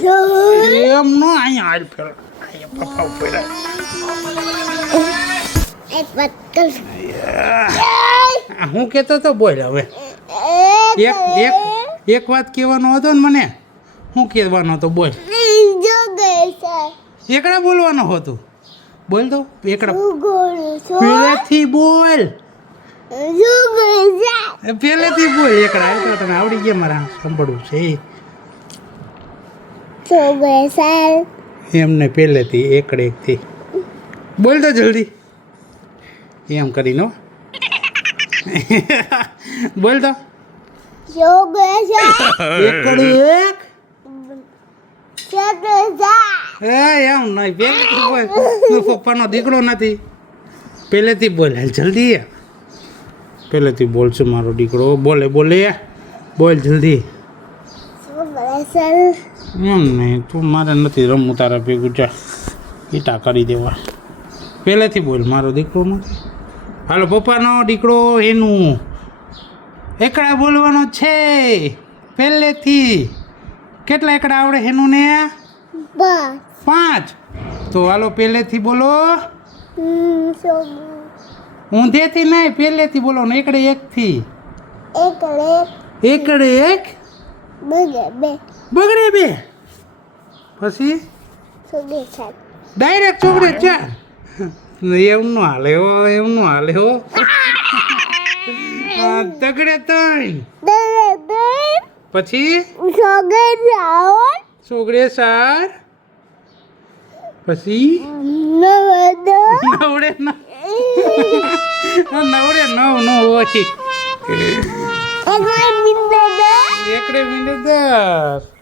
એમ નો અહીંયા હાલ ફેર અહીંયા પપ્પા ઉપર હું કહેતો તો બોલ હવે એક વાત કહેવાનો હતો ને મને શું કહેવાનો હતો બોલ એકડા બોલવાનો હતો બોલ તો એકડા પહેલેથી બોલ પહેલેથી બોલ એકડા એકડા તને આવડી ગયા મારા સાંભળવું છે એમને પહેલેથી એકડે એકથી બોલ તો જલ્દી એમ કરીને બોલ તો એકડે એક એમ નહીં પહેલેથી બોલ તું પપ્પાનો દીકરો નથી પહેલેથી બોલ જલ્દી પહેલેથી બોલશે મારો દીકરો બોલે બોલ જલ્દી એમ નહીં તું મારે નથી રમવું તારા ભેગું જા ઈટા કરી દેવા પહેલેથી બોલ મારો દીકરો નથી હાલો પપ્પાનો દીકરો એનું એકડા બોલવાનો છે પહેલેથી કેટલા એકડા આવડે એનું ને 5 તો હાલો પહેલેથી બોલો ઊંધેથી નહીં પહેલેથી બોલો ને એકડે એકથી એકડે એક બગડે બે પછી ડાયરેક્ટ ચોગડે 4 એમ નો હાલે હો તગડે 3 પછી ચોગડે 4 પછી નવડે 9 નો હોય એકડે મીંડે 10